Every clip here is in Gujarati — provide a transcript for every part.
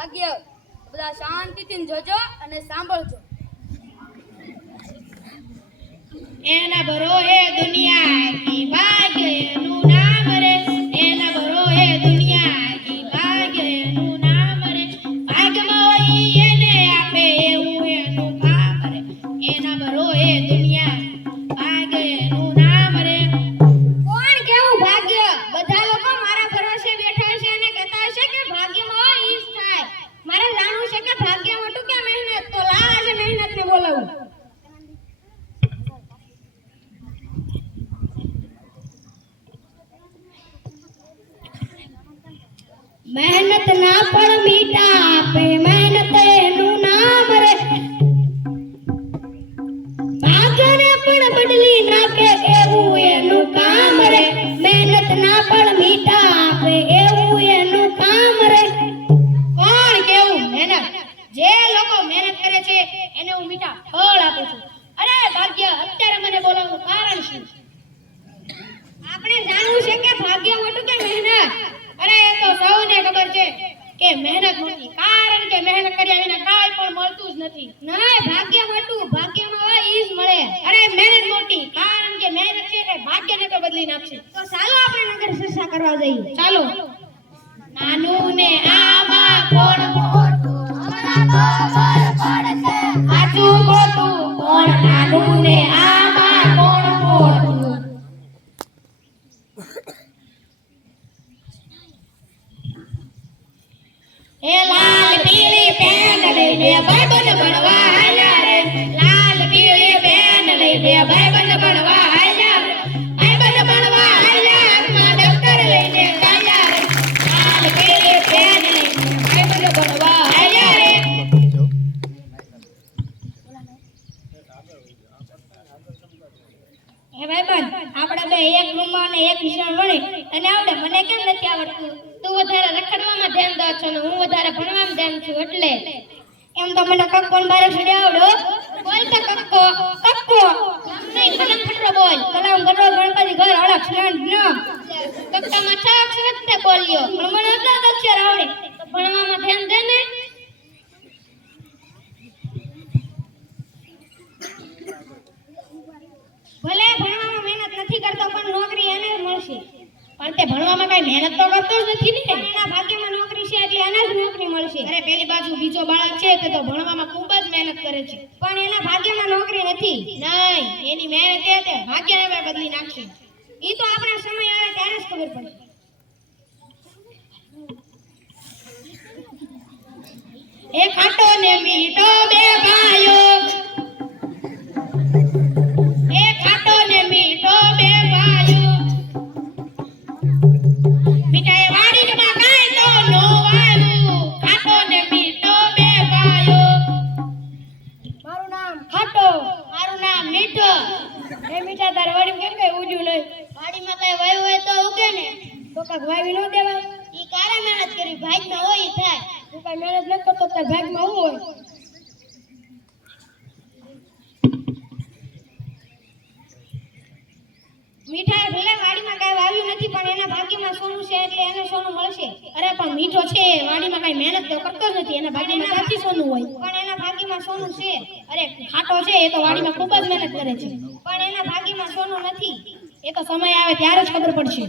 ભાગ્ય. બધા શાંતિથી જોજો અને સાંભળજો. એના ભરો હે દુનિયા કી ભાગ્ય આપણે જાણવું છે કે ભાગ્ય મોટું કે મહેનત? અરે એ તો સૌને ખબર છે કે મહેનત મોટી. કારણ કે મહેનત કર્યા વિના કાંઈ પણ મળતું જ નથી. ના ભાગ્ય મોટું ભાગ્યમાં હોય ઈ જ મળે. અરે મહેનત મોટી. કારણ કે મહેનત છે એટલે ભાગ્યને તો બદલી નાખશે. તો ચાલો આપણે નગર ચર્ચા કરવા જઈએ. ચાલો. નાનું ને આમાં એટલે. એમ તો મને કક્કો ને બારે આવડો. બોલ તો કક્કો. કક્કો. નહીં કલમ ખટરો બોલ. કલમ ગરો ગણપતિ ઘર અડક શ્રણ ન કક્કામાં છ અક્ષર તે બોલ્યો પણ મને એટલા અક્ષર આવડે. તો ભણવામાં ધ્યાન દે ને. ભલે ભણવામાં મહેનત નથી કરતો, પણ નોકરી એને મળશે. પણ તે ભણવામાં કઈ મહેનત તો કરતો જ નથી ને. એના ભાગ્યમાં નોકરી છે એટલે એને જ નોકરી મળશે. અરે પેલી બાજુ બીજો બાળક છે તે તો ભણવામાં ખૂબ જ મહેનત કરે છે. પણ એના ભાગ્યમાં નોકરી નથી. નહીં એની મહેનત એ તે ભાગ્યને મેં બદલી નાખશે ઈ તો આપણા સમય આવે ત્યારે જ ખબર પડે. એ ખાટો ને મીઠો બે ભાઈઓ મીઠો. એ મીઠા તાર વાડી કેમ કઈ ઉજ્યું નહીં? વાડીમાં કઈ વાયુ હોય તો ઉગે ને. તો કાક વાવી ન દેવાય. ઈ કારે મહેનત કરી ભાગમાં હોય થાય. તું કઈ મહેનત ન કરતો તાર ભાગમાં હું હોય? મીઠાઈ ભલે વાડીમાં કાંઈ વાવ્યું નથી પણ એના ભાગ્યમાં સોનું છે એટલે એને સોનું મળશે. અરે પણ મીઠો છે વાડીમાં કઈ મહેનત તો કરતો જ નથી એના ભાગ્યમાં ક્યાંથી સોનું હોય? પણ એના ભાગ્યમાં સોનું છે. અરે ખાટો છે એ તો વાડીમાં ખૂબ જ મહેનત કરે છે. પણ એના ભાગ્યમાં સોનું નથી. એ તો સમય આવે ત્યારે જ ખબર પડશે.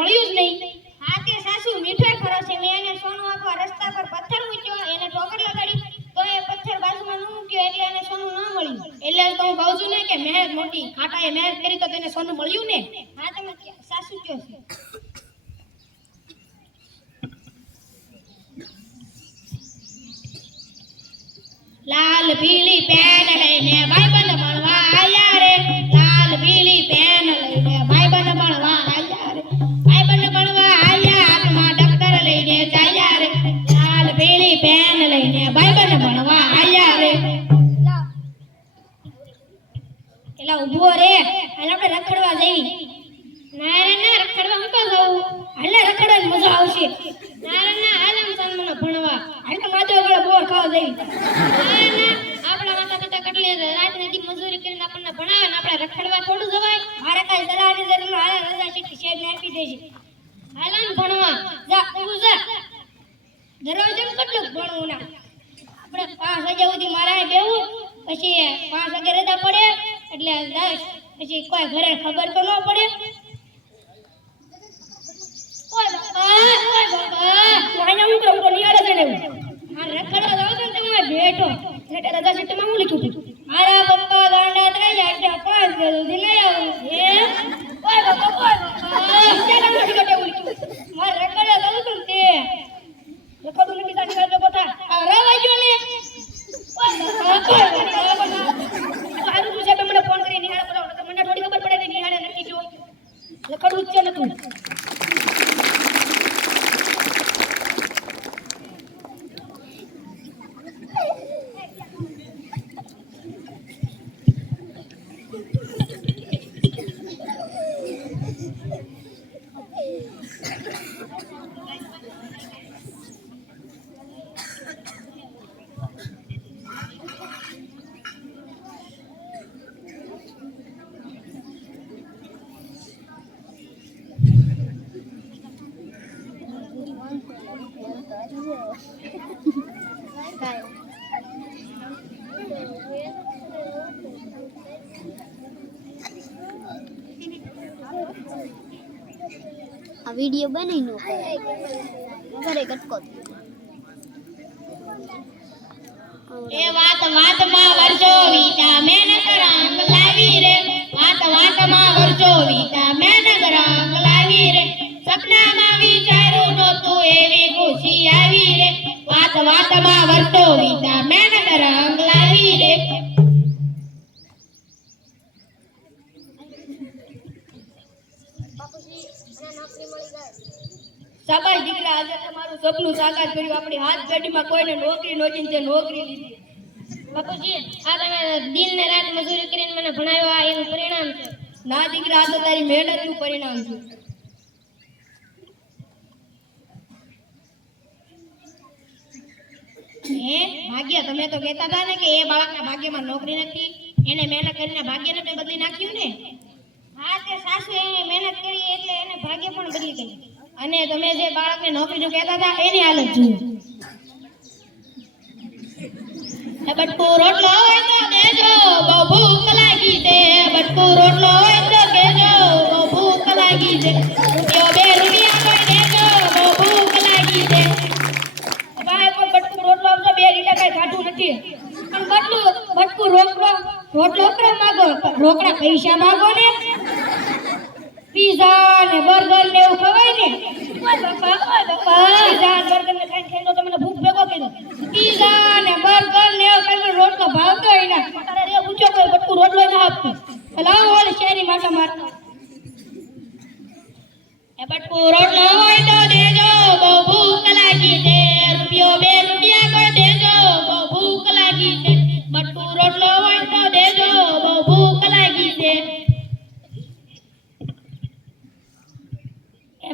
મળ્યું જ નહીં. હા તે સાસુ મીઠો ખરો મેં એને સોનું આપવા રસ્તા પર પથ્થર મૂક્યો એને ઠોકર લગાડી તો એ પથ્થર બાજુમાં ન મૂક્યો એટલે એને સોનું ન મળ્યું. એટલે તો હું કહું છું ને કે મહેનત મોટી, ખાટાએ મહેનત કરી તો તેને સોનું મળ્યું ને? હા, તમે સાસુ કયો છો. લાલ પીળી પેન લઈને પછી પાંચ વાગે રજા પડે એટલે દસ પછી કોઈ ઘરે ખબર તો ન પડે. ઓય બાપા ઓય બાપા. તું આઈને હું કરું તો નિહાળે છે ને હા રખડવા જાવ છો ને તમે બેઠો એટલે રજા સીટમાં હું લખ્યું હતું મારા પપ્પા ગાંડા ત્રણ આઠ પાંચ વાગ્યા સુધી નહીં આવું હે ઓય બાપા ઓય બાપા ક્યાં નથી કટે હું લખ્યું મારે રખડવા જાવ છો ને તે રખડું નથી તારી વાત બધા આ રવા ગયો ને સારું તું સાહેબ મને ફોન કરી નિહાળે બોલાવો તો મને થોડી ખબર પડે કે નિહાળે નથી જો રખડવું જ છે ને તું આ વીડિયો બની નો ઘરે કટકો એ વાત વાતમાં વરજો વીતા મહેનત રંગ લાવી રે. વાત વાતમાં વરજો વીતા મહેનત રંગ લાવી રે. સપનામાં વિચારું નહોતું એવી વાત વાતમાં વર્તો વીતા મહેનત રંગ લાવી રે શાબાશ દીકરા આજે તમારું સપનું સાકાર કર્યું. આપણી હાથ પેઢીમાં કોઈને નોકરી નોતી ને તે નોકરી લીધી. બાપુજી આ તમે દિન ને રાત મજૂરી કરીને મને ભણાવ્યો આ એનું પરિણામ છે. ના દીકરા આ તો તારી મહેનતનું પરિણામ છે. હે? ભાગ્ય તમે તો કહેતા હતા ને કે એ બાળકના ભાગ્યમાં નોકરી નથી. એને મહેનત કરીને ભાગ્યને તે બદલી નાખ્યું ને? હા, તે સાસુ એની મહેનત કરી એટલે એને ભાગ્ય પણ બદલી ગયું. અને તમે જે બાળકને નોકરીનું કહેતા હતા, એની હાલત જુઓ. એ બટકુ રોટલો હોય તો દેજો બહુ ભૂખ લાગી છે. બટકુ રોટલો હોય તો કેજો બહુ ભૂખ લાગી છે. રોકડા પૈસા માંગો ને પીઝા ને બર્ગર ને એવું ખવાય ને પીઝા બર્ગર ને ખાઈને ખાઈને તો તમને ભૂખ ભેગો કર્યો.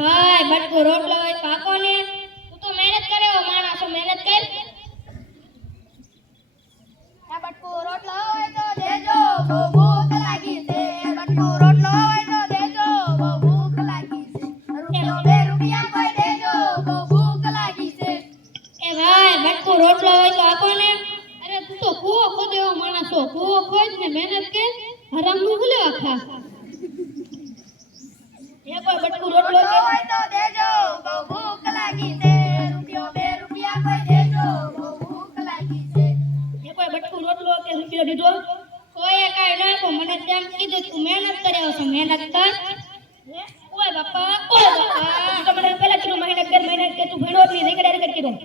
ભાઈ બટકો રોટલો હોય પાકો ને. તું તો મહેનત કરે એવો માણસ મહેનત કર. આ રોટલો હોય તો દેજો બહુ ભૂખ લાગી છે. બટકું રોટલો હોય તો દેજો બહુ ભૂખ લાગી છે. બે રૂપિયા કોઈ દેજો બહુ ભૂખ લાગી છે. એ ભાઈ બટકું રોટલો હોય તો આપો ને. અરે તું તો કૂવો ખોદે એવો માણસ કૂવો ખોદ ને મહેનત કર. હરામનું ભૂલે આખા. એ કોઈ બટકું રોટલો હોય તો દેજો. બહુ ભૂખ લાગી છે. રૂપિયો બે રૂપિયા કોઈ દેજો. બહુ ભૂખ લાગી છે. એ કોઈ બટકું રોટલો કે રૂપિયો દીધો? કોઈએ કાઈ ન મને તેમ કીધું તું મહેનત કર્યો એવો મહેનત કર. ઓય બાપા ઓય બાપા. તો મને પહેલા કીધું મહેનત કર મહેનત કે તું ભણો નહીં નહીં ડાયરેક્ટ કીધું.